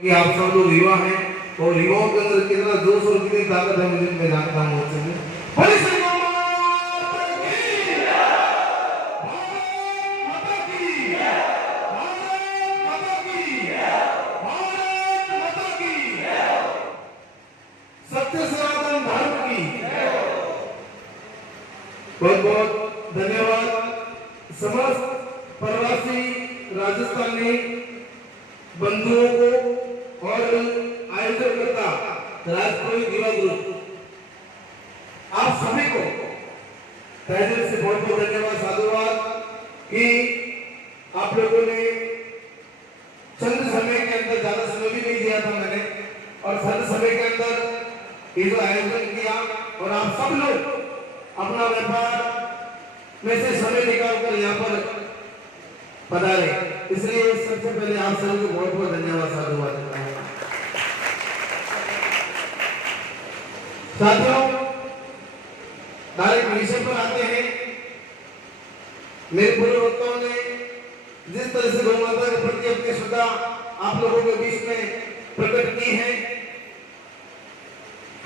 कि आप सब लोग युवा हैं और युवाओं के अंदर कितना जोश और कितनी ताकत है मुझे मैं जानता हूँ। सत्य सनातन धर्म की बहुत बहुत धन्यवाद। समस्त प्रवासी राजस्थानी बंधुओं को और आयोजनकर्ता राजपुरी युवा ग्रुप आप सभी को तहे दिल से बहुत बहुत धन्यवाद, साधुवाद कि आप लोगों ने चंद समय के अंदर, ज्यादा समय भी नहीं दिया था मैंने, और चंद समय के अंदर ये जो आयोजन किया और आप सब लोग अपना व्यापार में से समय निकालकर यहाँ पर पधारे, इसलिए सबसे पहले आप सभी को बहुत बहुत धन्यवाद, साधुवाद। साथियों, डायरेक्ट विषय पर आते हैं। मेरे पूर्व वक्ताओं ने जिस तरह से गौ माता के प्रति अपनी श्रद्धा आप लोगों के बीच में प्रकट की है,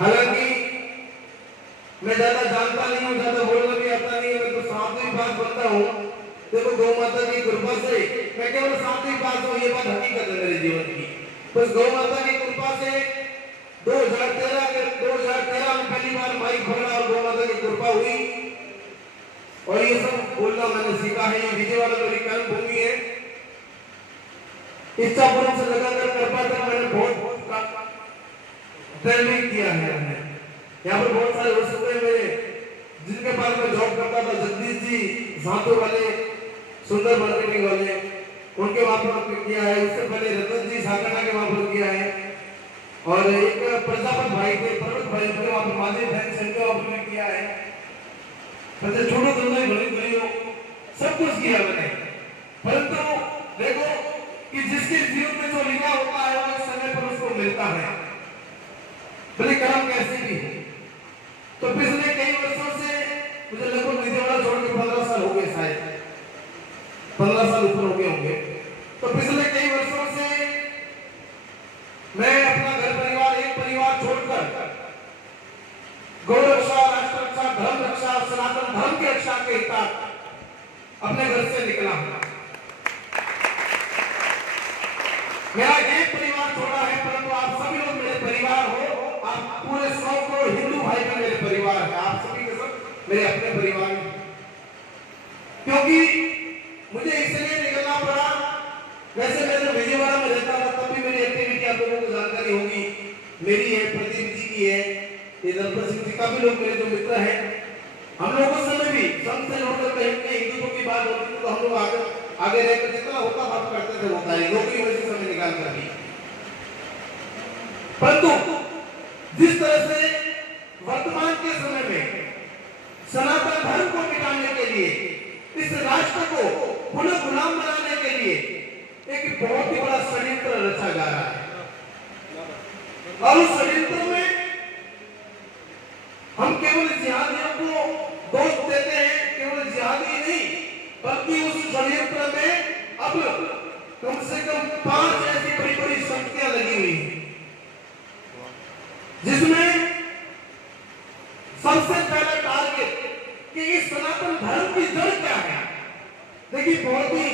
हालांकि मैं ज्यादा जानता नहीं हूँ, ज्यादा बोलना भी आता नहीं है, मैं तो सात्विक बात बोलता हूँ। देखो, गौ माता की कृपा से मैं केवल सात्विक बात हूँ, ये बात हकीकत है मेरे जीवन की। बस गौ माता की कृपा से 2013 में पहली बार माइक भरना और गौ माता की कृपा हुई और ये सब बोलना मैंने सीखा है। ये विजयवाड़ा मेरी कर्म भूमि है। इच्छापूर्वक से लगाकर कृपा तक मैंने बहुत ट्रेनिंग किया है। यहाँ पर बहुत सारे हो सकते हैं मेरे जिनके पास मैं जॉब करता था, जगदीश जी सांतों वाले, सुंदर मार्केटिंग वाले, उनके वहां पर किया है। उससे पहले रतन जी साकना के वहां पर किया है और एक प्रजापत भाई थे, पर्वत भाई थे, वहां पर माली बैंक सेंटर वहां पर किया है। मतलब छोटे धंधे बड़ी बड़ी हो, सब कुछ किया मैंने। परंतु देखो कि जिसके जीवन में जो लिखा होता है वो समय पर उसको मिलता है, भले कर्म कैसे भी। तो पिछले कई वर्षों से मुझे लगभग विजयवाड़ा छोड़ के 15 साल हो गए, शायद 15 साल ऊपर हो गए होंगे। तो पिछले कई वर्षों से मैं अपना घर परिवार, एक परिवार छोड़कर गौ रक्षा, राष्ट्र रक्षा, धर्म रक्षा, सनातन धर्म की रक्षा के हित अपने घर से निकला हूं। मेरा एक परिवार छोड़ा है, परंतु आप सभी लोग मेरे परिवार हो। आप पूरे 100 करोड़ हिंदू भाई में मेरे परिवार है। आप सभी के सब मेरे अपने परिवार हैं, क्योंकि मुझे इसलिए निकलना पड़ा। वैसे मैं जब विजयवाड़ा में रहता था तब भी मेरी एक्टिविटी आप लोगों को जानकारी होगी, मेरी है, प्रदीप जी की है, ये दलपत सिंह जी का भी लोग मेरे जो मित्र हैं। हम लोगों उस समय भी संत से होकर कहीं हिंदुत्व की बात होती थी तो हम लोग आगे रहकर जितना होता बात करते थे, होता है नौकरी में से समय निकाल कर भी। परंतु जिस तरह से वर्तमान के समय में सनातन धर्म को मिटाने के लिए, इस राष्ट्र को पुनः गुलाम बनाने के लिए एक बहुत ही बड़ा षड्यंत्र रचा जा रहा है और उस षड्यंत्र में हम केवल जिहादियों को दोष देते हैं। केवल जिहादी नहीं, बल्कि उस षड्यंत्र में अब कम से कम 5 ऐसी बड़ी बड़ी शक्तियां लगी हुई हैं, जिसमें सबसे पहला टारगेट कि इस सनातन धर्म की जड़ क्या है। देखिए, बहुत ही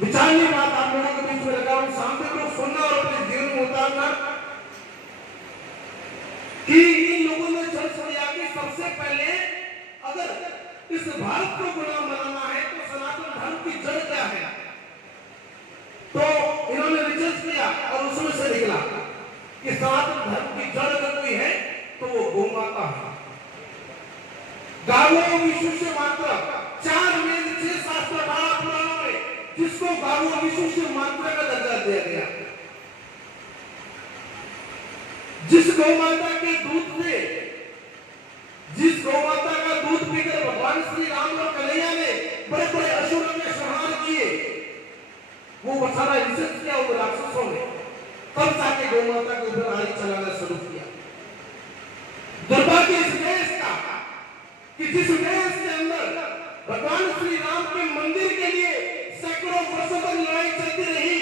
विचारनीय बात आप लोगों के बीच में लगा हूं, सामने को सुनना और अपने जीवन में उतारना कि इन लोगों ने चल दिया कि सबसे पहले अगर इस भारत को गुलाम बनाना है तो सनातन धर्म की जड़ क्या है। तो इन्होंने रिसर्च किया और उसमें से निकला कि सनातन धर्म की जड़ अगर कोई है तो वो गौ माता है। गावो विशुष्य मात्र, 4 वेद 6 शास्त्र 12 पुराणों में जिसको गावो विशुष्य मात्र का दर्जा दिया गया, जिस गौ माता के दूध से, जिस गौ माता का दूध पीकर भगवान श्री राम और कन्हैया ने बड़े बड़े असुरों के संहार किए, वो सारा रिसर्च किया वो राक्षसों ने, तब जाके गौ माता के ऊपर आड़ी चलाना शुरू किया। दुर्भाग्य इस देश का कि जिस देश के अंदर भगवान श्री राम के मंदिर के लिए सैकड़ों वर्षों तक लड़ाई चलती रही,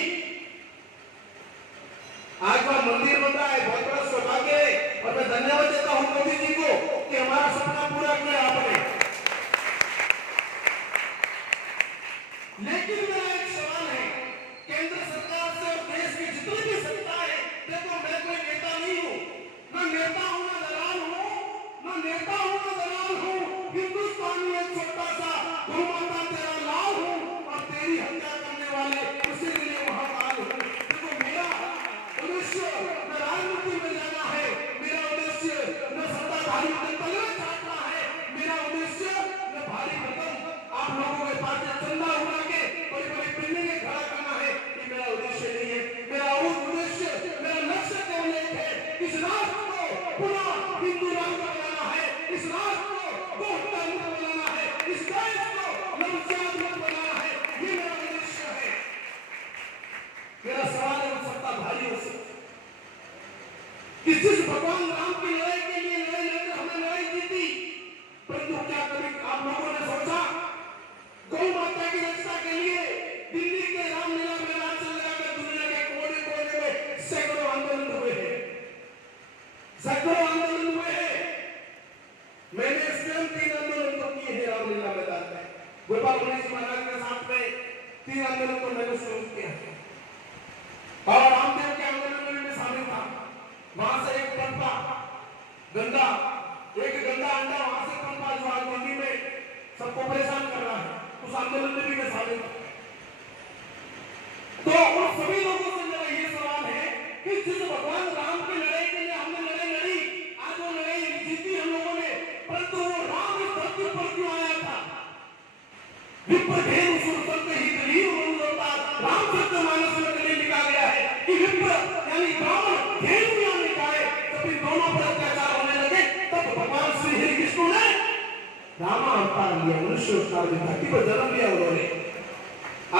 सत्ताधारियों से कि जिस भगवान राम की लड़ाई के लिए लड़ाई लड़कर हमने लड़ाई जीती, परंतु क्या कभी आप लोगों ने सोचा गौ माता की रक्षा के लिए दिल्ली के रामलीला मैदान से लगाकर दुनिया के कोने कोने में सैकड़ों आंदोलन हुए हैं, सैकड़ों आंदोलन हुए हैं। मैंने स्वयं 3 आंदोलन तो किए हैं रामलीला मैदान में। गोपाल गणेश महाराज के साथ में 3 आंदोलन तो मैंने शुरू किया और रामदेव के आंदोलन में मैं शामिल था। वहां से एक गंदा अंडा वहां से पंपा जो आज दिल्ली में सबको परेशान कर रहा है, उस आंदोलन में भी मैं शामिल था। तो उन सभी लोगों से मेरा ये सवाल है कि जिस भगवान राम की लड़ाई के लिए हमने लड़ाई लड़ी, आज वो लड़ाई जीती हम लोगों ने, परंतु वो राम इस धरती पर क्यों आया था? विप्रधेनु सुरसंत ही दलील मनोरता रामचरितमानस में कभी लिखा गया है कि विप्र यानी ब्राह्मण धेनु यहाँ निकाले, जब इन दोनों पर अत्याचार होने लगे तब भगवान श्री हरि कृष्ण ने राम अवतार लिया, मनुष्य अवतार में धरती पर जन्म लिया उन्होंने।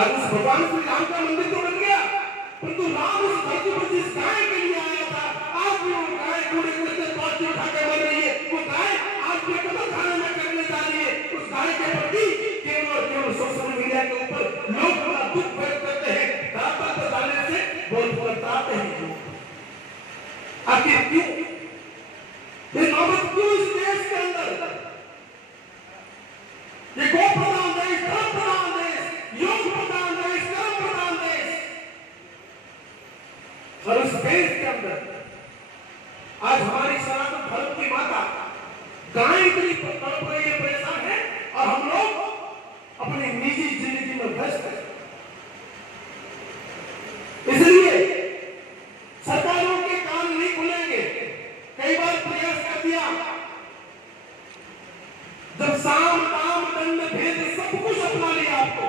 आज उस भगवान श्री राम का मंदिर तो बन गया, परंतु राम उस धरती पर जिस गाय के लिए आया था, आज भी वो गाय कूड़े कूड़े से पास उठा के मर रही है। वो गाय आज भी कदम खाने में करने जा रही है। उस गाय के प्रति केवल और केवल सोशल मीडिया के ऊपर लोग बड़ा दुख व्यक्त करते हैं, रास्ता पर जाने से बहुत बताते हैं। आखिर क्यों ये नौबत क्यों इस देश के अंदर? ये गौ प्रधान देश, धर्म प्रधान देश, योग प्रधान देश, कर्म प्रधान देश, और उस देश के अंदर आज हमारी सनातन धर्म की माता गाय इतनी तड़प रही है, परेशान है, और हम लोग अपनी निजी जिंदगी में व्यस्त हैं। इसलिए सरकारों के कान नहीं खुलेंगे। कई बार प्रयास कर दिया, जब साम दाम दंड भेद सब कुछ अपना लिया आपको,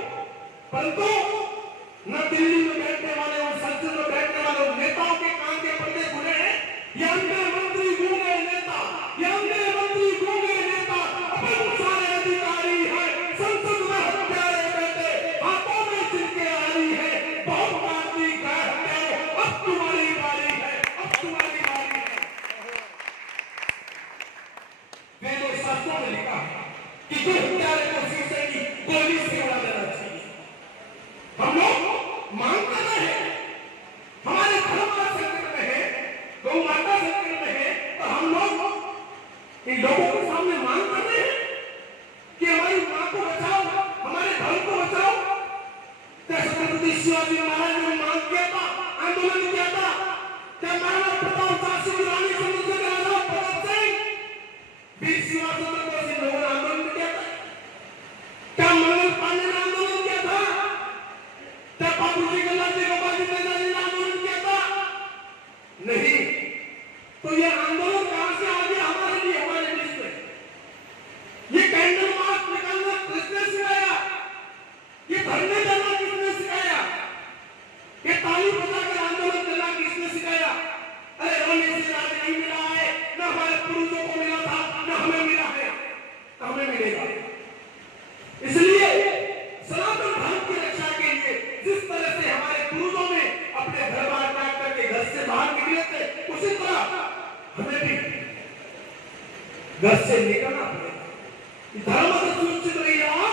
परंतु न दिल्ली में बैठने वाले और संसद में बैठने वाले नेताओं के कान के पर्दे खुले हैं। ये अंधे मंत्री गूंगे नेता, ये अंधे मंत्री गूंगे नेता अपन सारे अधिकारी हैं, संसद में हत्यारे बैठे, हाथों में जिनके आ रही है, बहुत बाती गाय हत्याओं, अब तुम्हारी बारी है, अब तुम्हारी बारी है। वेदों शास्त्रों में लिखा है कि जो हत्यारे को शीशे की गोली से उड़ा देना चाहिए। हम लोग मांग कर रहे हैं, हमारे धर्म संकट में है, गौ माता संकट में है, तो हम लोग इन लोगों के सामने मांग कर रहे हैं कि हमारी मां को बचाओ, हमारे धर्म को बचाओ। छत्रपति शिवाजी महाराज ने मांग किया था, आंदोलन किया था, क्या महाराणा प्रताप शाह की रानी चंद्र के राजा भगत सिंह, वीर शिवाजी चंद्र सिंह लोगों ने आंदोलन किया था? क्या मंगल पांडे ने आंदोलन किया था? क्या बाबूजी गल्लाजी गोपाजी ने आंदोलन किया था? नहीं। तो ये आंदोलन कहां से आ गया हमारे लिए, हमारे देश में? ये कैंडल मार्च निकालना किसने सिखाया? ये धरने देना किसने सिखाया? ये ताली बजाकर आंदोलन करना किसने सिखाया? अरे रोने से राज नहीं मिला है, न हमारे पुरुषों को मिला था, न हमें मिला है, हमें मिलेगा। इसलिए सनातन धर्म की रक्षा के लिए जिस तरह से हमारे पूर्वजों ने अपने घर बार त्याग करके घर से बाहर निकले थे, उसी तरह हमें भी घर से निकलना पड़ेगा। धर्म अगर सुरक्षित नहीं रहा,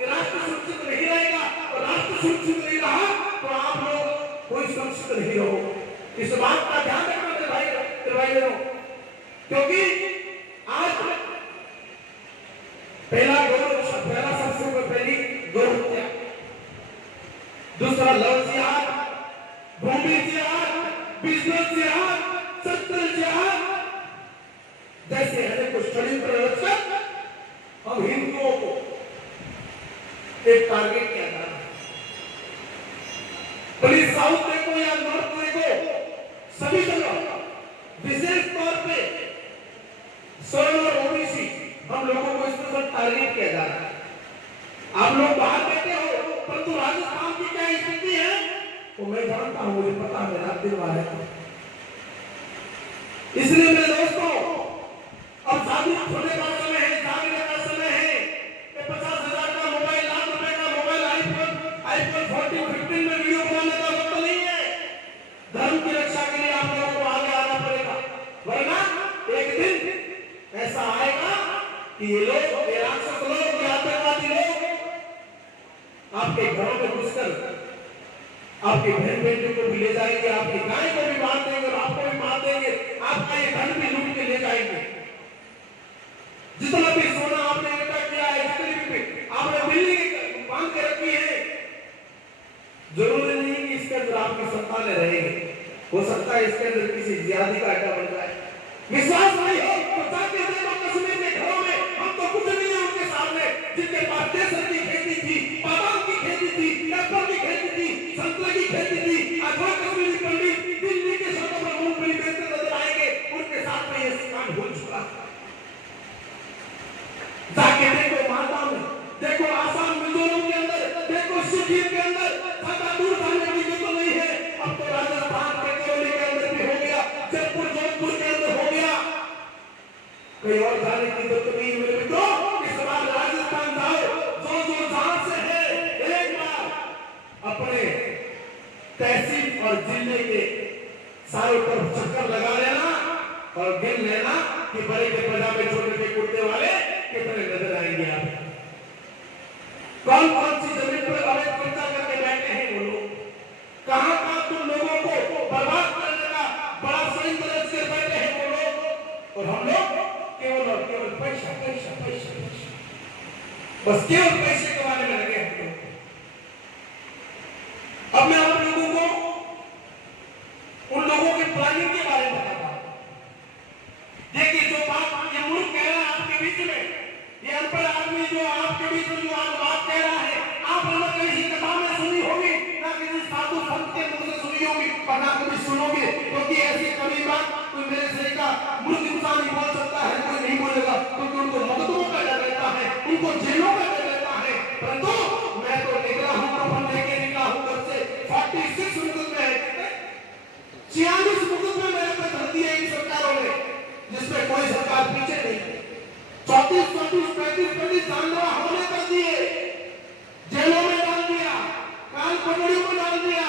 ये राष्ट्र सुरक्षित नहीं रहेगा, और राष्ट्र सुरक्षित नहीं रहा तो आप लोग कोई सुरक्षित नहीं रहो। इस बात का ध्यान रखना भाई बहनों, क्योंकि आज पहला सबसे पहली गौ हत्या, दूसरा लव जिहाद, भूमि जिहाद, बिजनेस जिहाद, सत्तर जिहाद, जैसे हमें कुछ षड्यंत्र रचकर हम हिंदुओं को एक टारगेट किया जा रहा है। पुलिस साउथ देखो या नॉर्थ देखो, सभी जगह विशेष तौर पे स्वर्ण और ओबीसी हम लोगों को स्पेशल टारगेट किया जा रहा है। आप लोग बाहर बैठे हो, परंतु राजस्थान की क्या स्थिति है वो मैं जानता हूं, मुझे पता है, रात दिन वाले। इसलिए मेरे दोस्तों, अब जागरूक होने का समय है, जागने का समय है। 50,000 का मोबाइल, लाख रुपए का मोबाइल, आईफोन 14, 15 में वीडियो बनाने का वक्त नहीं है। आपकी बहन बेटियों को भी ले जाएंगे, आपकी गाय को भी मार देंगे और आपको भी मार देंगे, आपका ये धन भी लूट के ले जाएंगे। जितना भी सोना आपने इकट्ठा किया है, जितनी भी आपने बिल्डिंग बांध के रखी है, जरूरी नहीं कि इसके अंदर आपकी संतानें रहेंगे, हो सकता है इसके अंदर किसी जियादी का अड्डा बन जाए। विश्वास नहीं हो तो जाके देखो कश्मीर के घरों में, हम तो कुछ नहीं है उनके सामने। जिनके पास केसर की खेती थी, बादाम की खेती थी, एप्पल की खेती थी, संतरे की खेती थी, अथवा कश्मीरी पंडित दिल्ली के सड़कों पर मूंगफली बेचते नजर आएंगे, उनके साथ में ये काम हो चुका। जाके देखो मालदा में, देखो आसाम मिजोरम के अंदर, देखो सिक्किम के अंदर, ज्यादा दूर जाने की जरूरत नहीं है। अब तो राजस्थान के करौली के अंदर भी हो गया, जयपुर जोधपुर के अंदर हो गया, कहीं और जाने की जरूरत नहीं है मेरे मित्रों। इस बार राजस्थान जाओ, जो जहां से है एक बार अपने तहसील और जिले के सारों तरफ चक्कर लगा लेना और गिन लेना कि बड़े के पजामे छोटे के कुर्ते वाले कितने नजर आएंगे आप। कौन कौन सी जमीन पर अवैध कब्जा करके बैठे हैं वो लोग, कहां कहां तुम लोगों को बर्बाद करने का बड़ा षड्यंत्र रच कर बैठे हैं वो लोग, और हम लोग केवल और केवल पैसा पैसा पैसा पैसा, बस केवल पैसे कमाने में लगे हैं। अब मैं आप लोगों को उन लोगों के प्लानिंग के बारे में बताता हूं। देखिए जो बात ये मूर्ख कह रहा है आपके बीच में, ये अनपढ़ आदमी जो आपके बीच में जो आज बात कह रहा है, आपने ना किसी किताब में सुनी होगी, ना किसी साधु संत के मुंह से सुनी होगी, और ना कभी सुनोगे, क्योंकि ऐसी कभी बात कोई मेरे से का मूर्ख इंसान नहीं बोल सकता है, कोई नहीं बोलेगा, क्योंकि उनको मकदमों का डर रहता है, उनको जेलों का डर रहता है। परंतु मैं तो निकला हूं, कफन लेके निकला हूं घर से, 46 मुकदमे हैं, 46 मुकदमे मेरे पे धर दिए इन सरकारों ने, जिसमें कोई सरकार पीछे नहीं। 34 35 जानलेवा हमले कर दिए, जेलों में डाल दिया, काल पकड़ियों में डाल दिया,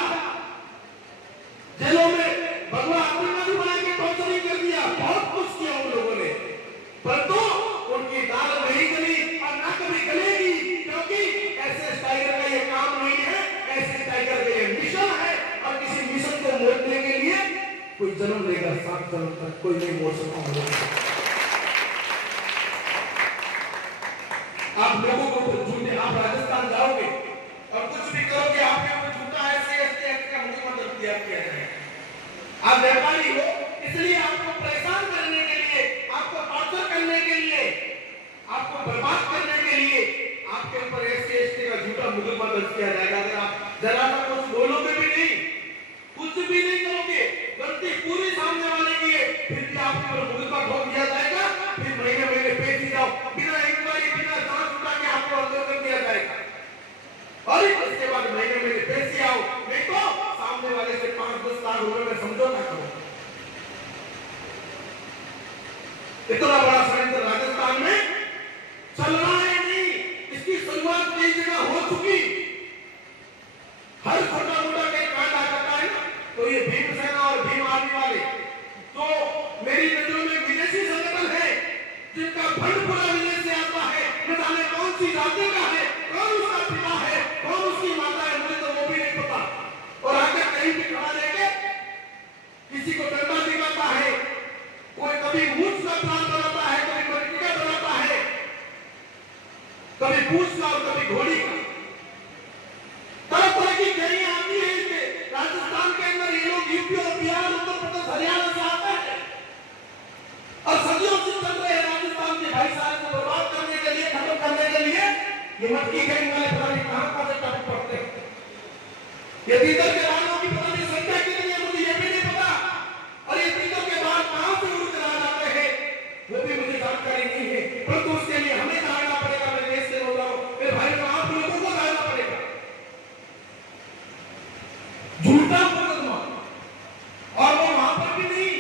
जेलों में भगवा आतंकवादी बना के टॉर्चरिंग कर दिया, बहुत कुछ किया उन लोगों ने, परंतु उनकी दाल नहीं गली और ना कभी गलेगी, क्योंकि ऐसे टाइगर का ये काम नहीं है, ऐसे टाइगर का ये मिशन है, और किसी मिशन को मोड़ने के लिए कोई जन्म लेगा, 7 जन्म तक कोई नहीं मोड़ सकता। आप लोगों को झूठे, आप राजस्थान जाओगे और कुछ भी करोगे, आपके ऊपर झूठा ऐसे का मुकदमा दर्ज किया जाएगा। आप व्यापारी हो, इसलिए आपको परेशान करने के लिए, आपको टॉर्चर करने के लिए, आपको बर्बाद करने के लिए आपके ऊपर ऐसे का झूठा मुकदमा दर्ज किया जाएगा। अगर आप जरा सा कुछ बोलोगे भी नहीं, कुछ भी नहीं करोगे, गलती पूरी सामने वाले की है, फिर भी आपके ऊपर मुकदमा ठोक दिया जाएगा, फिर महीने महीने पेश ही जाओ, बिना इंक्वायरी बिना जांच उठा के आपको अंदर कर दिया जाएगा, और इसके बाद महीने महीने पेश ही आओ, नहीं तो सामने वाले से 5-10 लाख रुपए में समझौता करो। इतना बड़ा षड्यंत्र राजस्थान में चल रहा है नहीं, इसकी शुरुआत कई जगह हो चुकी, हर छोटा मोटा कहीं कांड आ जाता है, तो ये भीमसेना और भीम आर्मी वाले तो मेरी नजरों में विदेशी संगठन है, जिनका फंड पूरा विदेश से आता है, न जाने कौन सी जाति का है, कौन उसका पिता है, कौन उसकी माता है, मुझे तो वो भी नहीं पता, और आकर कहीं भी खड़ा लेके किसी को डंडा दिखाता है, कोई कभी मूछ का प्लान बनाता है, कभी मटका बनाता है, कभी पूछ का और कभी घोड़ी का, तरह तरह की गैरियां आती है इसके राजस्थान के अंदर। ये लोग यूपी और बिहार, उत्तर प्रदेश, हरियाणा से आते हैं और सदियों से चल रहे हैं राजस्थान के भाईचारे को बर्बाद करने के लिए, खत्म करने के लिए। ये मटकी खेलने वाले पता नहीं कहां से टप पड़ते हैं, ये तीतर के बालों की पता नहीं संख्या कितनी है, मुझे ये भी नहीं पता, और ये तीतर के बाल कहां से उड़ कर आ जाते हैं वो भी मुझे जानकारी नहीं है, परंतु उसके लिए हमें जानना पड़ेगा। मैं देश से बोल रहा हूं, मेरे भाई को आप लोगों को जानना पड़ेगा। झूठा मुकदमा, और वो वहां पर भी नहीं,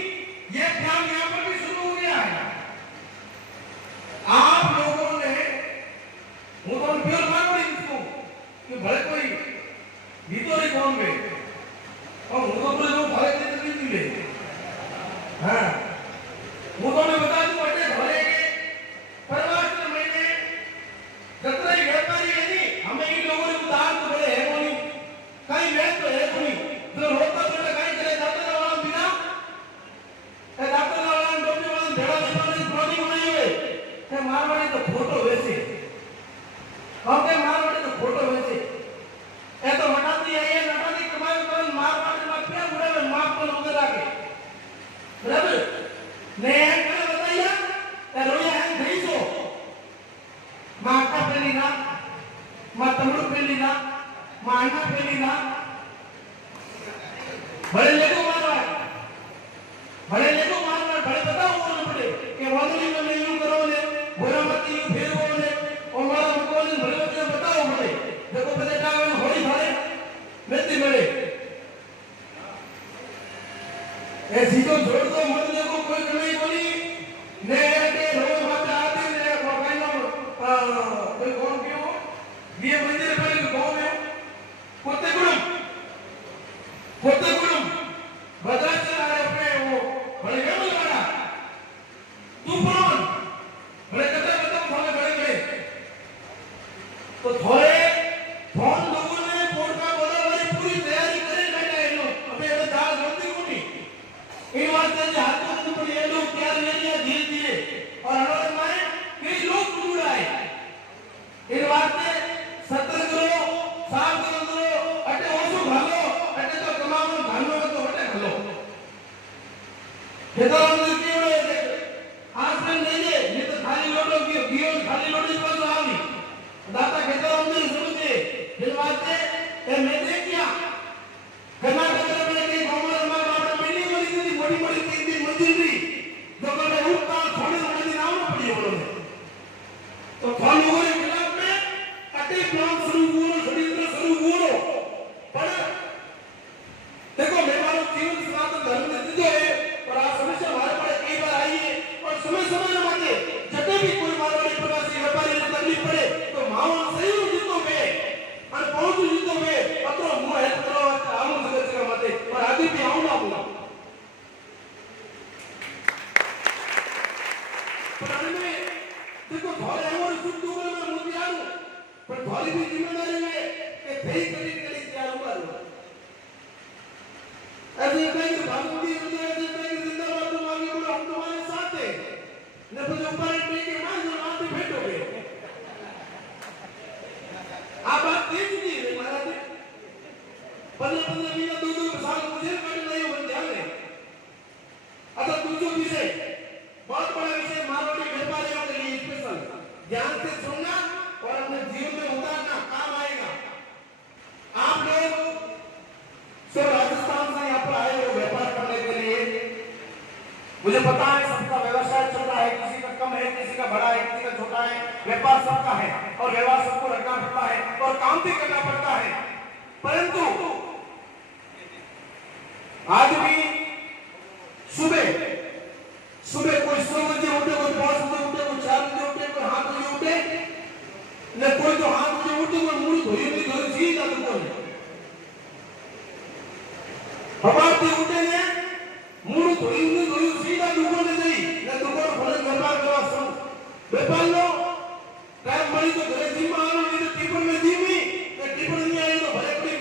ये ख्याल यहां पर भी शुरू हो गया है। आप लोगों ने मुकदमा फिर मानो इसको कि भले कोई भीतर कौन में और मुकदमा जो भले जिंदगी मिले, हाँ मुकदमा बता दो बटे भले के परवास महीने जतरा व्यापारी है नहीं, हमें इन लोगों ने उदाहरण तो बड़े है वो नहीं, कई वेद तो है कोई बड़े लेको मारवा बड़े लेको मारवा बड़े बताओ कौन पड़े कि वादली में यूं करो ले बुरा मत यूं फेर को ले और मारा को ले बड़े बच्चे बताओ बड़े देखो पहले का होली भाई मेती बड़े ए सीधो छोड़ दो मत देखो कोई नहीं बोली ने के रो मत आते ने को कहना कोई कौन क्यों ये मंदिर पर कौन है कोत्तेगुडम बजाज चला है अपने वो बड़े गमल वाला तूफान बड़े कदम कदम थोड़े बड़े तो थोड़े फोन लोगों ने बोर्ड का बोला वाली पूरी तैयारी करे बैठे हैं लोग अबे ये दाल रोटी को नहीं इन वास्ते जो हाथों में पड़ी ये लोग तैयार नहीं है धीरे धीरे और हमारे मारे कई लोग जुड़ आए इन वास्ते सत्र करो साफ करो अटे ओसु घालो अटे तो कमाओ घालो तो अटे घालो खेतों में क्यों है आज में नहीं है ये तो खाली लोटो की गियो खाली लोटी पर तो आवी दाता खेतों में समझे दिल वास्ते ये मैं देख क्या कर्नाटक में के गांव में बाप मिली वाली थी बड़ी बड़ी तीन मजदूरी जो कल उठता थोड़ी थोड़ी नाम पड़ी बोलो तो कौन लोगों ने खिलाफ में अटे प्लान शुरू हुआ पर देखो मेहमानों जीवन सनातन धर्म ने दिए है और आज समस्या हमारे पास कई बार आई है और समय में माने जब भी कोई मारवाड़ी प्रवासी व्यापारी को तकलीफ पड़े तो माहौल सही जीतो में और पहुंच जीतो में पत्रों मुंह है करो आलू जगत का माते और आगे भी आऊंगा बोला पर हमें देखो थोड़े और सुन दूंगा मैं मुझे आऊं पर थोड़ी भी जिम्मेदारी है कि सही तरीके से तैयार होगा ऐसे नहीं भागूंगी ऐसे नहीं जिंदाबाद तुम आगे बढ़ो हम तुम्हारे साथ हैं न तो जो ऊपर एक के मार जो आप भी बैठोगे आप बात देख लीजिए महाराज 15 महीने 2 साल मुझे कट नहीं हो ध्यान है अगर दूसरा विषय बहुत बड़ा विषय मारवाड़ी व्यापारियों के लिए स्पेशल ध्यान से सुनना और अपने जीवन में उतारना काम आएगा आप लोग सब राजस्थान से यहाँ पर आए हो व्यापार करने के लिए मुझे पता है सबका व्यवसाय चल रहा है किसी का कम है किसी का बड़ा है किसी का छोटा है व्यापार सबका है और व्यवहार सबको रखना पड़ता है और काम भी करना पड़ता है परंतु आज भी सुबह कोई 100 बजे उठे कोई 5 बजे उठे कोई 4 बजे उठे कोई 7 बजे उठे न कोई तो 7 बजे उठे कोई मुड़ी धोई नहीं धोई सीधा दुकान हमारे उठे ने मुड़ी धोई सीधा दुकान में गई न दुकान खोले व्यापार करवा सब व्यापार लो टाइम मरी तो घरे जीमा आनो नहीं तो टिफिन में जीमी न टिफिन नहीं आई तो भले कोई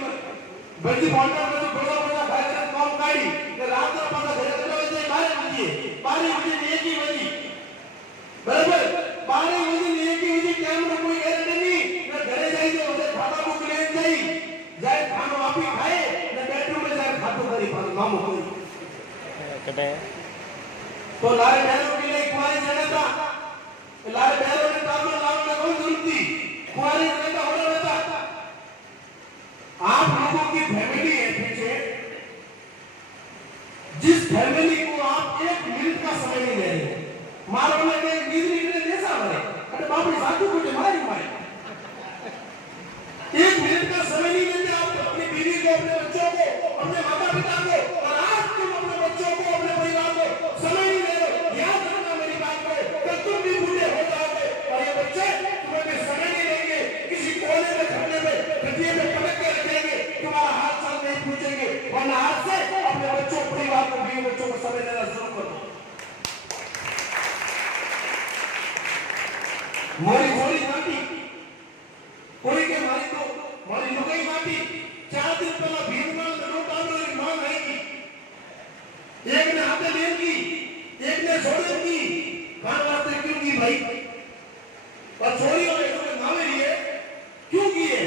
बड़ी भांडा में बड़ा खाए कर काम काई ने रात का पता घरे चला जाए 12 बजे एक ही बजी बराबर 12 बजे एक ही बजी टाइम में कोई गारंटी नहीं न घरे जाई तो उसे खाता बुक ले जाए खानो आप ही खाए न बेडरूम में जाए खातो करी मामू कटे तो लारे बहनों के लिए कुआरी जगह था लारे बहनों ने ताबला लाने की कोई जरूरत थी कुआरी जगह का होना रहता आप लोगों की फैमिली है पीछे जिस फैमिली को आप 1 मिनट का समय नहीं दे रहे मारो में के गिरी गिरी जैसा भरे अरे बाप रे साधु को मारी 1 मिनट का समय नहीं देते आप अपनी बीवी को अपने बच्चों को अपने माता पिता को और आज तुम अपने बच्चों को अपने परिवार को समय नहीं दे रहे याद रखना मेरी बात को कि तुम भी बूढ़े हो जाओगे और ये बच्चे तुम्हें भी समय नहीं देंगे किसी कोने में खड़ने में गड्ढे में पटक के रखेंगे तुम्हारा हाथ साल नहीं पूछेंगे वरना आज से अपने बच्चों परिवार को बीवी बच्चों को समय देना शुरू कर दो मोरी मोरी माटी कोई के मारी तो मोरी लुगाई माटी 4 दिन पहला भीमनाल नोट आलो एक मांग आएगी एक ने हाथे लेगी एक ने छोड़ेगी कान वास्ते क्यों की भाई और छोड़ी और एक ने नावे लिए क्यों किए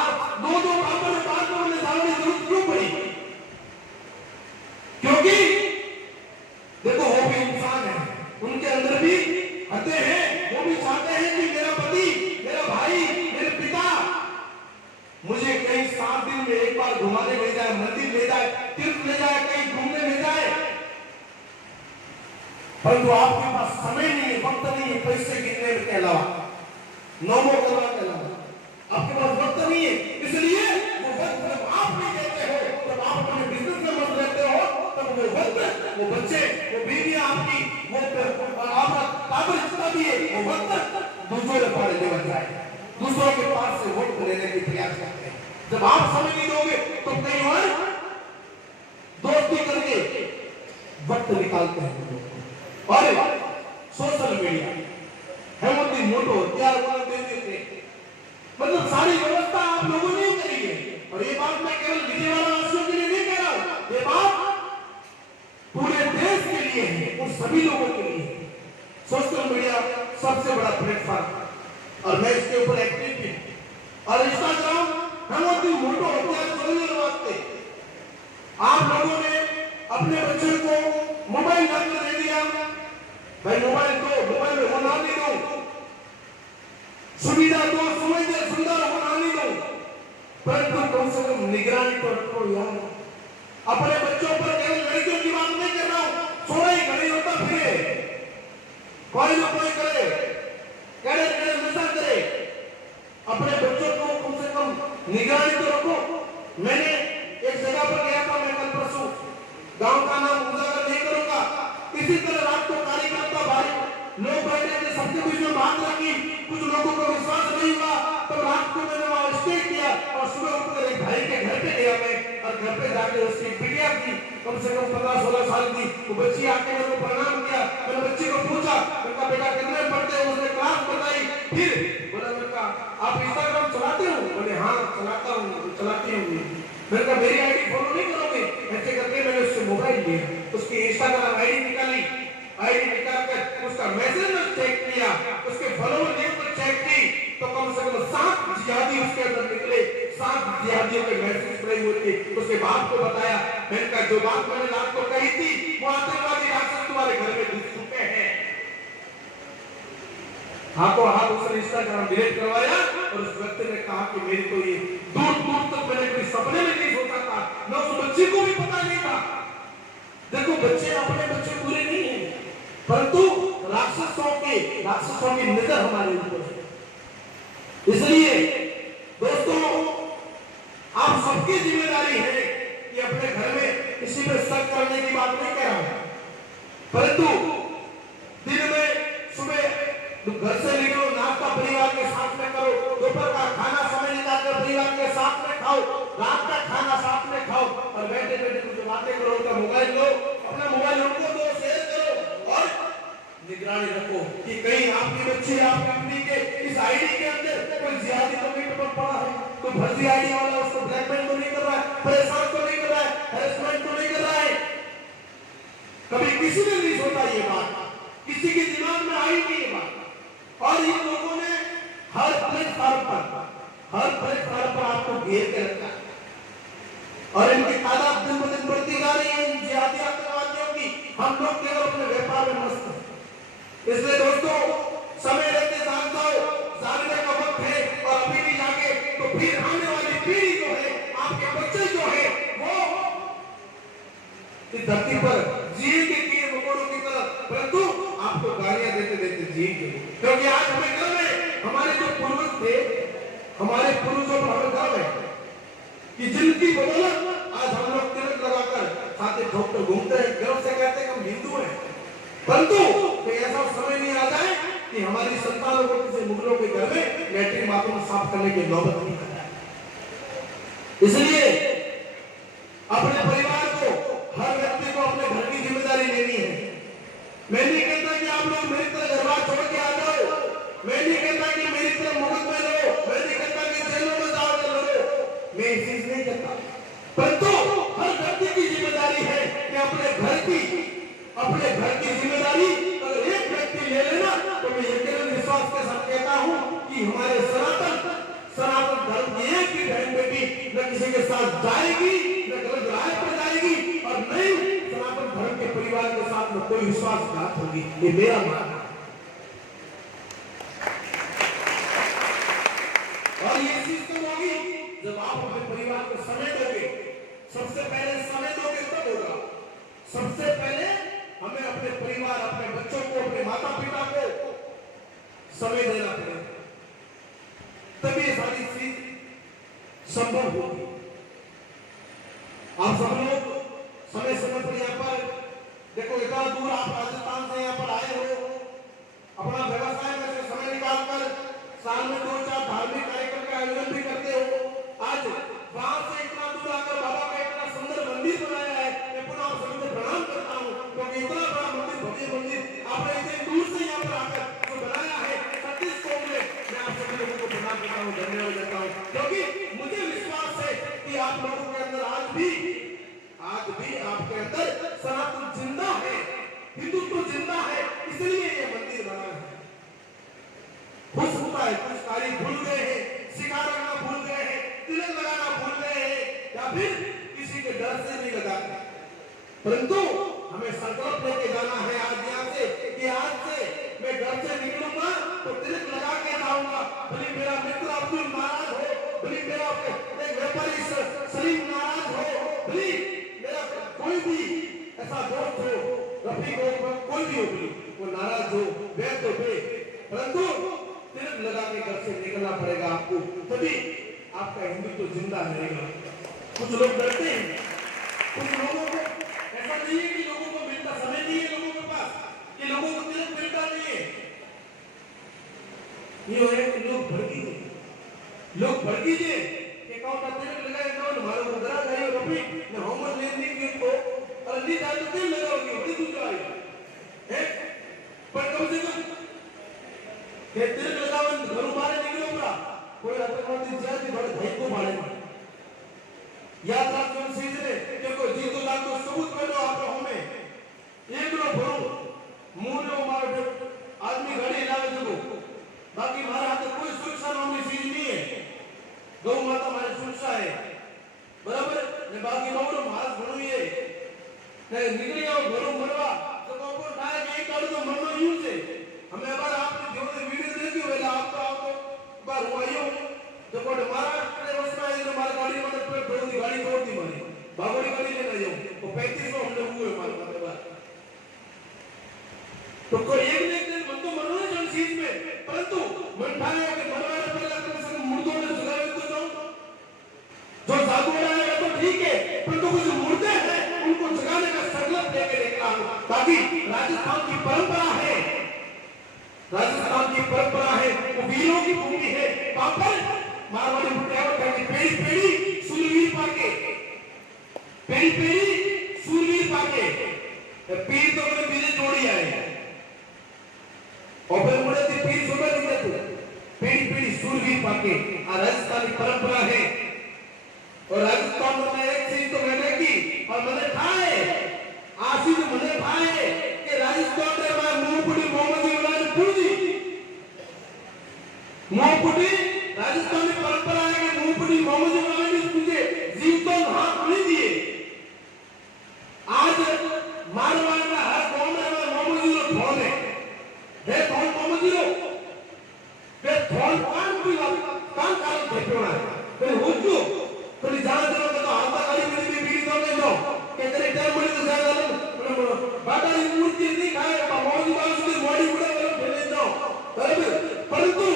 आप दो पापा ने बात करने सामने जरूरत क्यों पड़ी क्योंकि देखो वो भी इंसान है उनके अंदर भी हदें हैं वो भी चाहते हैं तीर्थ ले जाए, कहीं घूमने ले जाए, परंतु आपके पास समय नहीं है, वक्त नहीं है पैसे गिनने के अलावा, नौमों करने के अलावा आपके पास वक्त नहीं है। इसलिए वो वक्त जब आप नहीं देते हो, जब आप अपने बिजनेस में मस्त रहते हो, तब वो वक्त, वो बच्चे, वो बीवियां आपकी, वो आपका काबिल जितना भी है, वो वक्त दूसरों के पास लेकर जाए, दूसरों के पास से वक्त लेने की प्रयास करते हैं। जब आप समय नहीं दोगे तो कई और दोस्ती करके वक्त निकालते हैं। और सोशल मीडिया है वो भी मोटो क्या देते थे, मतलब सारी व्यवस्था आप लोगों ने ही करी है। और ये बात मैं केवल विजयवाड़ा वासियों के लिए नहीं कह रहा हूं, ये बात पूरे देश के लिए है, उन सभी लोगों के लिए है। सोशल मीडिया सबसे बड़ा प्लेटफॉर्म और मैं इसके ऊपर एक्टिव भी हूं। और इंस्टाग्राम हम वो भी मोटो वास्ते आप लोगों ने अपने बच्चे को मोबाइल लाकर दे दिया, भाई मोबाइल दो, मोबाइल में होना नहीं दो, सुविधा दो, सुविधा होना नहीं दो, परंतु कम से कम निगरानी तो रखो यार। अपने बच्चों पर केवल लड़कियों की बात नहीं कर रहा हूं, सोना ही खड़ी होता फिरे, कोई ना कोई करे, करे करे नशा करे, अपने बच्चों को कम से कम निगरानी तो रखो। मैंने एक जगह पर गया था, मैं कल परसों, गांव का नाम उजागर नहीं करूंगा, इसी तरह रात को कार्यकर्ता भाई लोग बैठे थे, सबके बीच में बात रखी, कुछ लोगों को विश्वास नहीं हुआ, तो रात को मैंने वहां स्टे किया और सुबह उठकर एक भाई के घर पे गया मैं, और घर पे जाके उसकी बिटिया थी कम से कम 15-16 साल की, वो बच्ची आके मेरे को प्रणाम किया। मैंने बच्ची को पूछा, उनका बेटा कितने पढ़ते हो, उसने क्लास बताई, फिर बोला बेटा आप इंस्टाग्राम चलाते हो, बोले हाँ चलाता हूँ, चलाती हूँ। मैंने कहा मेरी आईडी फॉलो नहीं करोगे, ऐसे करके मैंने उससे मोबाइल लिया, उसकी इंस्टाग्राम आईडी निकाली, आईडी निकाल कर उसका मैसेज में चेक किया, उसके फॉलोवर लिंक पर चेक की, तो कम से कम 7 जिहादी उसके अंदर निकले, 7 जिहादियों के मैसेज पड़े हुए थे। उसके बाप को बताया, मैंने कहा जो बात मैंने रात को कही थी वो आतंकवादी राक्षस तुम्हारे घर में घुस चुके हैं। हाथों हाथ उसने इंस्टाग्राम डिलीट करवाया और उस व्यक्ति ने कहा कि मेरी तो ये दूर दूर तक मैंने कोई सपने में नहीं सोचा था, न उस बच्चे को भी पता नहीं था। देखो बच्चे अपने बच्चे पूरे नहीं है, परंतु राक्षसों की नजर हमारे ऊपर है। इसलिए दोस्तों आप सबकी जिम्मेदारी है कि अपने घर में किसी पे शक करने की बात नहीं कह रहा हूं, परंतु दिन में सुबह घर से निकलो, नाश्ता परिवार के साथ में करो, दोपहर का खाना समय निकालकर परिवार के साथ में खाओ, रात का खाना साथ में खाओ, और बैठे बैठे कुछ बातें करो, उनका मोबाइल लो, अपना मोबाइल उनको दो, शेयर करो और निगरानी रखो कि कहीं आपकी बच्ची आपकी अपनी के इस आईडी के अंदर कोई जिहादी तो नहीं टपक पड़ा है, कोई फर्जी आईडी वाला उसको ब्लैकमेल तो नहीं कर रहा है, परेशान तो नहीं कर रहा है, हैरेसमेंट तो नहीं कर रहा है। कभी किसी ने नहीं सोचा ये बात, किसी के दिमाग में आई नहीं ये बात, और इन लोगों ने हर प्लेटफॉर्म पर आपको घेर के रखा है और इनकी तादाद दिन ब दिन बढ़ती जा रही है, इन जिहादी आतंकवादियों की। हम लोग केवल अपने व्यापार में मस्त हैं। इसलिए दोस्तों समय रहते जाग जाओ, जागने का वक्त है, और अभी नहीं जागे तो फिर आने वाली पीढ़ी जो है, आपके बच्चे जो है, वो इस धरती पर जिएंगे कीड़े मकोड़ों की तरह, परंतु आपको गालियां देते देते जिएंगे। क्योंकि आज हमें गर्व है, हमारे जो पूर्वज थे, हमारे पूर्वजों पर हमें गर्व है कि जिनकी बदौलत आज हम लोग तिलक लगाकर छाती ठोक कर घूमते हैं, गर्व से कहते हैं हम हिंदू हैं। परंतु कोई ऐसा समय नहीं आ जाए कि हमारी संतानों को किसी मुगलों के घर में लैट्रिन बाथरूम साफ करने की नौबत नहीं आ जाए। इसलिए अपने परिवार को, हर व्यक्ति को अपने घर की जिम्मेदारी लेनी है। मैं नहीं कहता कि आप लोग मेरी तरह घर बार छोड़ के आ जाओ, मैं नहीं कहता कि मेरी तरह मुगल में रहो, मैं नहीं कहता कि जेलों में जाओ लड़ो, मैं ये चीज नहीं कहता, परंतु हर व्यक्ति की जिम्मेदारी है कि अपने घर की जिम्मेदारी अगर एक व्यक्ति ले लेना, तो मैं यकीनन विश्वास के साथ कहता हूं कि हमारे सनातन धर्म की एक भी बहन बेटी न किसी के साथ जाएगी, न गलत राह पर जाएगी, और नहीं सनातन धर्म के परिवार के साथ में कोई विश्वासघात होगी। ये मेरा मानना है। और ये चीज तो होगी जब आप अपने परिवार को समय दोगे। सबसे पहले समय सबसे पहले हमें अपने परिवार, अपने बच्चों को, अपने माता पिता को समय देना पड़ेगा, तभी ये सारी चीज संभव होगी। आप सब लोग समय समय पर यहाँ पर देखो, इतना दूर आप राजस्थान से यहाँ पर आए हो, अपना व्यवसाय में से समय निकालकर साल में 2-4 धार्मिक कार्यक्रम का आयोजन भी करते हो। आज वहां से इतना दूर आकर बाबा का इतना सुंदर मंदिर बनाया है, मैं पुनः आप सभी को प्रणाम करता हूँ, क्योंकि इतना बड़ा मंदिर, भव्य मंदिर आपने इतने दूर से यहाँ पर आकर जो बनाया है 36 कोण में, मैं आप सभी लोगों को प्रणाम करता हूँ, धन्यवाद देता हूँ, क्योंकि मुझे विश्वास है कि आप लोगों के अंदर आज भी आपके अंदर सनातन जिंदा है, हिंदुत्व जिंदा है, इसलिए ये मंदिर बना है। खुश होता है, कुछ कार्य भूल गए हैं, सिखा रखना भूल गए हैं, तिलक लगाना भूल गए हैं, या फिर किसी के डर से नहीं लगाते, परंतु हमें संकल्प लेके जाना है आज यहाँ से कि आज से मैं घर से निकलूंगा तो तिलक लगा के जाऊंगा। भले मेरा मित्र अब्दुल नाराज हो, भले मेरा एक व्यापारी सलीम नाराज हो, भले मेरा कोई भी ऐसा दोस्त हो, रफीक हो, कोई भी हो, वो नाराज हो, वैध हो, परंतु तिलक लगा के घर से निकलना पड़ेगा आपको, तभी आपका हिंदुत्व तो जिंदा रहेगा। कुछ लोग डरते हैं, कुछ लोगों को ऐसा नहीं है कि लोगों को मिलता, समय नहीं है लोगों के पास कि लोगों को तिलक मिलता नहीं है। ये है कि लोग भड़की थे कि कौन सा तिलक लगाए, कौन हमारे को डरा गई और अभी मैं होमवर्क लेने की को और नहीं जाए तो क्यों लगाओगे, बड़ी दूर आई है, पर कम से कम के तिलक लगावन घरों बाहर निकलोगा, कोई आतंकवादी जाति बड़े भाई को मारेगा। याद रखो सीधे, देखो जी तो लाख को सबूत कर दो आप लोगों में, एक लो भरो मुंह लो मारो आदमी गाड़ी लावे देखो, बाकी हमारे हाथ में कोई सुरक्षा नाम की चीज नहीं है, गौ माता हमारी सुरक्षा है, बराबर ने बाकी मारो मास भरो ये ने निकल जाओ घरों मरवा तो को उठाए के कर दो मरनो यूं से। हमें बार आपने जो वीडियो देखी वेला आपको बार हुआयो तो को महाराष्ट्र में वसना है जो मार गाड़ी में पे थोड़ी गाड़ी तोड़ दी मारी बाबरी गाड़ी ले जाओ वो 3500 हम लोग हुए मार मारे बार तो कोई एक दिन मन तो मरना है चीज में, परंतु मन ठाने के मरवाने पहले कम से कम मुर्दों ने सुधार तो जाओ, जो साधु बनाएगा तो ठीक है, परंतु कुछ मुर्दे हैं उनको जगाने का संकल्प लेके निकला हूं, ताकि राजस्थान की परंपरा है, राजस्थान की परंपरा है, वो वीरों की भूमि है, वहां पर मारवाड़ी मुट्ठियावट करके पेड़ी पेड़ी सूरवीर पाके, पेड़ी पेड़ी सूरवीर पाके, पीर तो कोई बीजे जोड़ी आए और फिर मुड़े थी पीर सुबह नहीं देते, पेड़ी पेड़ी सूरवीर पाके, राजस्थान की परंपरा है। और राजस्थान में एक चीज तो मैंने की और मैंने खाए आशी तो मैंने खाए कि राजस्थान में मैं मुंहपुड़ी मोहम्मदी वाले पूजी मुंहपुड़ी राजस्थान की परंपरा है कि मुंहपुड़ी मोहम्मदी वाले पूजे जीवतों हाथ नहीं दिए। आज मारवाड़ में हर गांव में मोहम्मदी लोग फोन है कौन मोहम्मदी लोग वे फोन कान भी कान कारण फेंकना है तो हुजू तो जान दो तो हाथ गाड़ी में भी बीड़ी दो ले जाओ के तेरे टाइम में तो ज्यादा बाटा मूर्ति नहीं खाए मौज बाज की बॉडी उड़ा वाला फेले जाओ बराबर, परंतु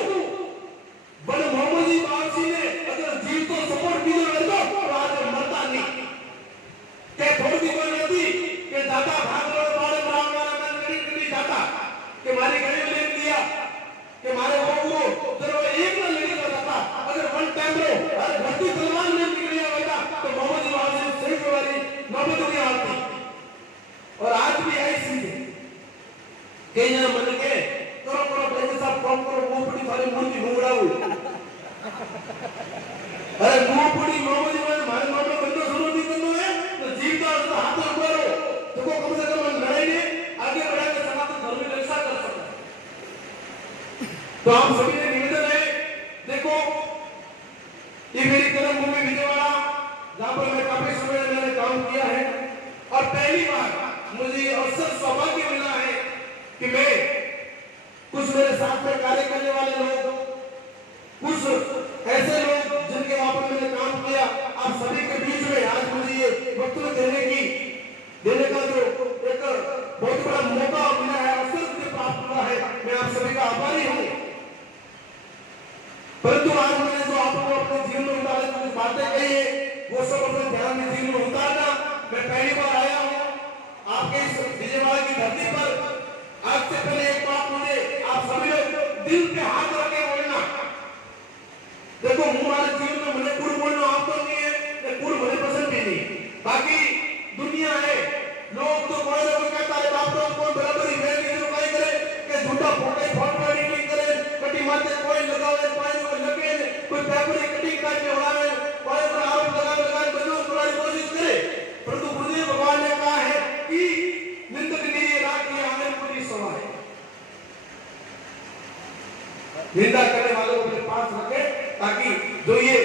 बड़े मोहम्मदी बासी ने अगर जीव को सपोर्ट किया तो आज मरता नहीं के थोड़ी कोई नहीं के दादा भाग लो बाड़े ब्राह्मण वाला मैं कड़ी जाता के मारी गली ले लिया के मारे वो चलो एक ना लेने का था, अगर वन टाइम रो अरे भर्ती सलमान ने निकल गया बेटा तो मोहम्मद वाली सिर्फ वाली नौबत नहीं आती। और आज भी ऐसी है कई जन मन के करो भाई साहब कौन करो मुंह पड़ी सारी मूर्ति घुमड़ाऊ अरे मुंह पड़ी मोहम्मद वाले हमारे मामले बंदो शुरू नहीं करना है तो जीवता उसका हाथ ऊपर हो तो को कम से कम लड़ाएंगे आगे बढ़ाकर सनातन धर्म की रक्षा कर सकते। तो आप सभी ने निवेदन है, देखो ये मेरी कर्मभूमि विजयवाड़ा जहां पर मैं काफी समय मैंने काम किया है और पहली बार मुझे अवसर सौभाग्य मिला है कि मैं कुछ मेरे साथ में कार्य करने वाले लोग, कुछ ऐसे लोग जिनके वहां पर मैंने काम किया, आप सभी के बीच में आज मुझे ये वक्तव्य देने का जो धरती पर आज से पहले एक बात मुझे आप सभी लोग दिल पे हाथ रख के बोलना। देखो हमारे जीवन में मुझे कूड़ बोलना आपको नहीं है, कूड़ मुझे पसंद भी नहीं। बाकी दुनिया है, लोग तो कोई लोग कहता है बाप तो कौन बराबरी है नहीं तो काय करे कि झूठा फोटो फोटो नहीं करे, कटी मारते कोई लगावे पानी को लगे कोई पेपर कटिंग करके उड़ावे कोई पर आरोप लगा बनो तुम्हारी कोशिश करे। परंतु गुरुदेव भगवान ने कहा है कि निंदक ने रात की आंगन पूरी सवा है। निंदा करने वालों को अपने पास रखे ताकि जो ये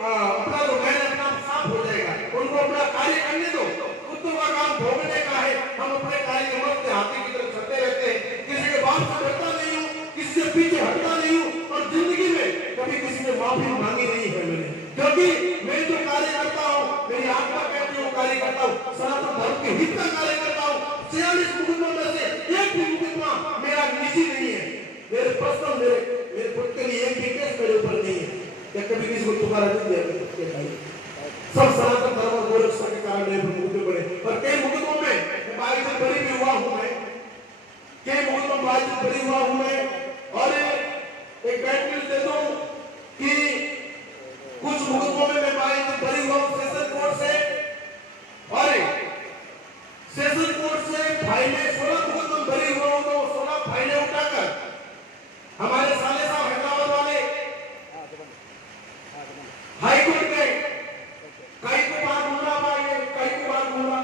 अपना तो मैंने अपना साफ हो जाएगा, उनको अपना कार्य करने दो। कुत्तों का काम भोगने का है, हम अपने कार्य के मत हाथी की तरफ चलते रहते हैं। किसी के बाप से डरता नहीं हूँ, किसी से पीछे हटता नहीं हूँ और जिंदगी में कभी किसी ने माफी मांगी नहीं है मैंने, क्योंकि मैं जो कार्य करता हूँ मेरी आत्मा कहती हूँ कार्य करता हूँ, सनातन धर्म के हित का कार्य करता हूँ। 46 मुकदमों में से एक भी मुकदमा मेरा निजी नहीं है, मेरे पर्सनल मेरे खुद के लिए एक भी केस मेरे ऊपर नहीं है या कभी किसी को तुम्हारा नहीं दिया। सब सनातन धर्म और गोरक्षा के कारण मेरे मुकदमे बने और कई मुकदमों में बाइक से बरी भी हुआ हूं मैं, कई मुकदमों में बाइक से बरी हुआ हूं मैं। और एक बैड न्यूज दे दूं कि कुछ मुकदमों में मैं बाइक से बरी हुआ हूं सेशन कोर्ट से, और सेशन कोर्ट से फाइलें 16 मुकदमों में बरी हुआ हूं तो 16 फाइलें उठाकर हमारे साले साहब हैदराबाद वाले हाई कोर्ट गए, कई को बात बोला भाई, कई को बात बोला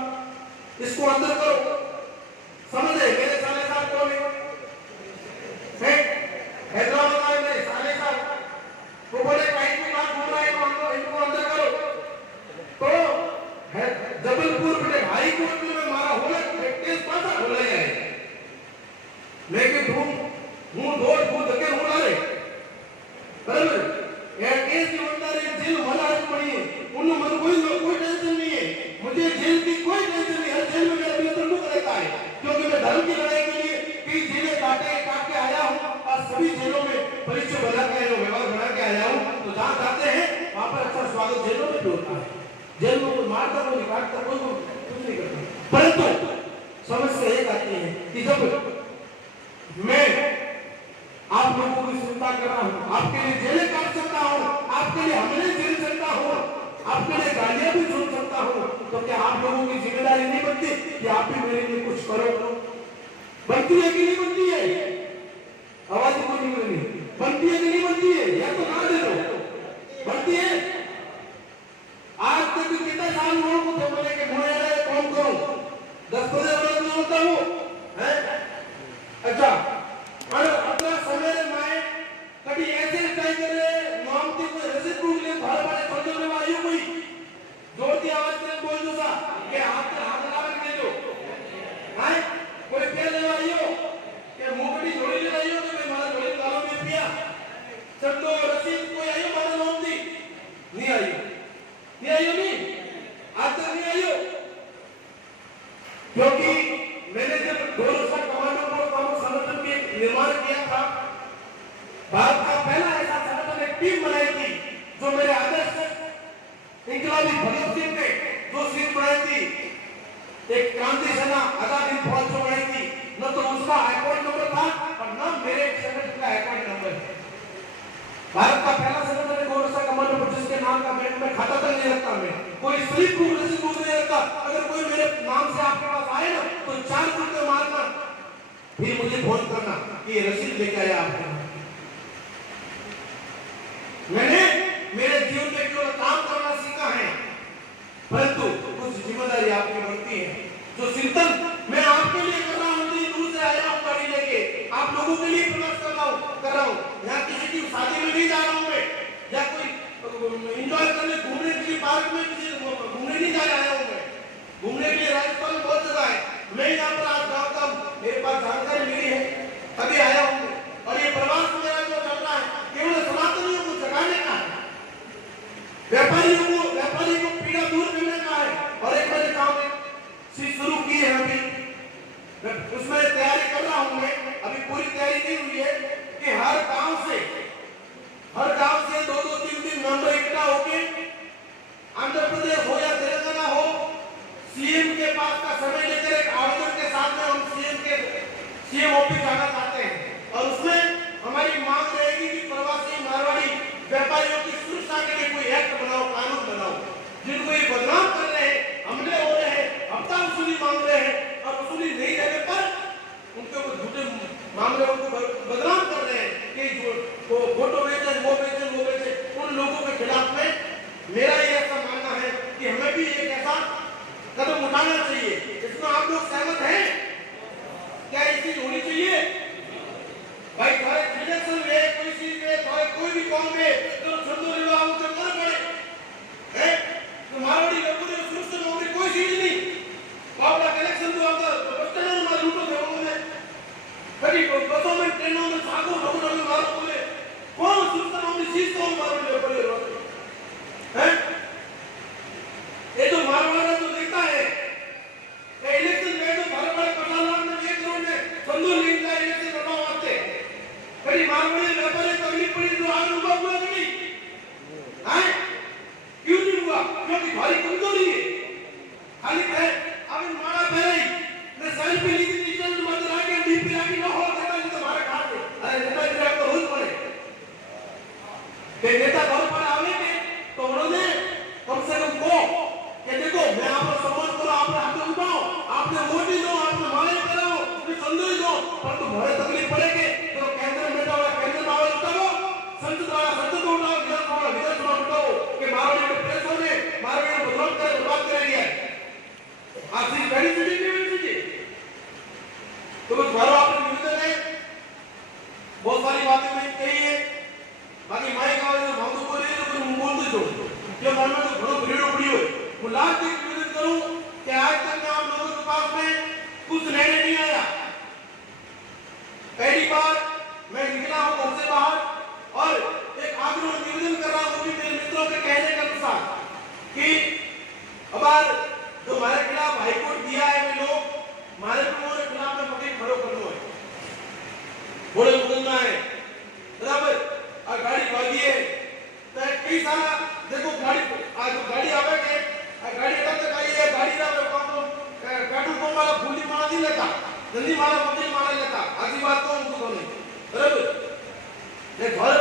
इसको अंदर करो, समझे मेरे साले साहब कौन है हैदराबाद वाले नहीं साले साहब, वो बोले कई को बात बोल रहा है इनको अंदर करो। तो जबलपुर में हाई कोर्ट में मारा होला केस पासा बोला है, लेकिन हूं दो धके होना रे बराबर ये केस की होता रे जेल वाला पड़ी है उन मन कोई टेंशन नहीं है, मुझे जेल की कोई टेंशन नहीं है। जेल में मेरा वेतन मुक्त रहता है क्योंकि मैं धर्म की लड़ाई के लिए कई जेलें काट के आया हूं और सभी जेलों में परिचय बना के व्यवहार बना के आया हूं। तो जहां जाते हैं वहां पर अच्छा स्वागत जेलों में भी होता है, जेल में कोई मारता कोई काटता कोई कुछ नहीं करता। परंतु समस्या एक आती है कि जब मैं आप लोगों की चिंता कर रहा हूं, आपके लिए जेलें काट सकता हूं, आपके लिए हमले झेल सकता हूं, आपके लिए गालियां भी सुन सकता हूं, तो क्या आप लोगों की जिम्मेदारी नहीं बनती कि आप भी मेरे लिए कुछ करो? बनती है कि नहीं बनती है? आवाज को नहीं करनी, बनती है कि नहीं बनती है? या तो ना दे दो, बनती है। आज तक कितने साल लोगों को तो बोले कि मुझे कौन करूं 10-15 वर्ष में होता हूं है अच्छा और अपना समय माए कभी ऐसे ट्राई करे मामती को रसीद पूछ ले बाहर वाले छोटे में आयु कोई जोरती आवाज में बोल दो सा कि हाथ लगा के दे दो है कोई पे ले आइयो कि मुंगटी जोड़ी ले आइयो तो मैं मारा जोड़ी तालों में पिया सब तो रसीद कोई आइयो मारा मामती नहीं आइयो नहीं आज तक नहीं आइयो, क्योंकि मैंने जब गोरक्षा कमांडो फोर्स संगठन के निर्माण किया था, भारत का पहला ऐसा संगठन एक टीम बनाई थी जो मेरे आदर्श इंकलाबी भगत सिंह ने जो सीट बनाई थी, एक क्रांति सेना आजादी फौज जो बनाई थी, न तो उसका हाईकोर्ट नंबर था और न मेरे संगठन का हाईकोर्ट नंबर। भारत का पहला संगठन है गोरक्षा कमांडो फोर्स जिसके नाम का बैंक में खाता तक नहीं रखता, मैं कोई स्लिप प्रूफ रसीद नहीं रखता। अगर कोई मेरे नाम से आपके पास आए ना तो 4 फुट मारना फिर मुझे फोन करना कि ये रसीद लेके आया आपने। मैंने मेरे जीवन में केवल काम करना सीखा है, परंतु कुछ जिम्मेदारी आपकी बनती है। जो चिंतन मैं आपके लिए कर रहा हूँ, दूर से आया हूँ गाड़ी लेके आप लोगों के लिए प्रयास कर रहा हूँ। यहाँ किसी की शादी में नहीं जा रहा हूँ मैं, या कोई एंजॉय करने घूमने के लिए पार्क में किसी घूमने नहीं जा रहा हूँ मैं। घूमने के लिए राजस्थान में बहुत जगह है, मैं यहाँ पर आज जाता हूँ, मेरे पास जानकारी मिली है तभी आया हूँ। और ये प्रवास मेरा जो चल रहा है केवल सनातनियों को जगाने का है, व्यापारियों को पीड़ा दूर करने का है। और एक मैंने काम शुरू की है, अभी उसमें तैयारी कर रहा हूँ मैं, अभी पूरी तैयारी नहीं हुई है कि हर गांव से 2-2, 3-3 मेंबर इकट्ठा होके आंध्र प्रदेश हो या तेलंगाना हो, सीएम के पास का समय लेकर एक आवेदन के साथ में हम सीएम के सीएम ऑफिस जाना चाहते हैं और उसमें हमारी मांग रहेगी कि प्रवासी मारवाड़ी व्यापारियों की सुरक्षा के लिए कोई एक्ट बनाओ, कानून बनाओ। जिनको ये बदनाम कर रहे हैं, हमले हो रहे हैं, हफ्ता वसूली मांग रहे हैं और वसूली नहीं देने पर उनके ऊपर झूठे मामले उनको बदनाम कर रहे हैं कि जो वो फोटो बेचे, वो बेचे, वो बेचे, उन लोगों के खिलाफ में मेरा ये ऐसा मानना है कि हमें भी एक ऐसा कदम उठाना चाहिए। इसमें आप लोग सहमत हैं? क्या ये चीज होनी चाहिए? भाई तुम्हारे इलेक्शन में कोई चीज में तुम्हारे कोई भी काम में तो छंदो विवाह उनसे मर पड़े हैं, तो मारवाड़ी लोगों ने सुरक्षा नौकरी कोई चीज नहीं बाबा कलेक्शन तो आता बस्टनों में लूटो लोगों में कभी बसों में ट्रेनों में सागो लोगों ने मारो बोले कौन सुरक्षा नौकरी चीज को मारवाड़ी लोग बोले हैं। ये जो मारवाड़ा तो देखता है इलेक्शन में तो बड़े-बड़े पटाला में 1 करोड़ में संदूर नहीं जाए इलेक्शन करवाओ आते कभी मारवाड़ी व्यापारी तकलीफ पड़ी तो आज उबा हुआ नहीं हैं, क्यों नहीं हुआ? क्योंकि भारी कमजोरी है। खाली है अब इन मारा पहले मैं सेल्फी ली थी नीचे मत आके डीपी आके ना हो नेता जी तुम्हारे खाते अरे नेता जी आपको रोज पड़े के नेता बहुत बड़े आवे तो उन्होंने कम से कम को कि देखो मैं आपका सम्मान करो, आपने हाथ उठाओ, आपने वोट दो, आपने माले कराओ, मैं संदेश दो, पर तुम्हारे तकलीफ पड़ेगी तो केंद्र में बैठा हुआ केंद्र में आवाज उठाओ, संसद वाला संसद उठाओ, विधानसभा उठाओ कि मारवाड़ी में प्रेस होने मारवाड़ी में बदलाव करे बर्बाद करेंगे। आप सिर्फ बड़ी चीजें नहीं मिल सकती तो बस भरो आपने निवेदन है, बहुत सारी बातें मैंने कही है, बाकी माइक आवाज में भाव बोल रही है तो फिर बोल दो जो मन में तो घणो भीड़ पड़ी हो वो लास्ट एक निवेदन करूं कि आज तक मैं आप लोगों के पास में कुछ लेने नहीं आया। पहली बार मैं निकला हूं घर से बाहर और एक आग्रह निवेदन कर रहा हूं कि मेरे मित्रों के कहने के अनुसार कि अब आज जो हमारे खिलाफ हाईकोर्ट दिया है वे लोग हमारे लोगों के खिलाफ में पकड़ खड़ो कर लो है बड़े मुकदमा है बराबर और गाड़ी भागी है तो कई सारा देखो गाड़ी आज गाड़ी आवे के गाड़ी कब तक आई है गाड़ी का पेट्रोल पंप वाला फुल्ली मारा नहीं लेता जल्दी मारा पत्नी मारा लेता आधी बात तो उनको नहीं बराबर ये घर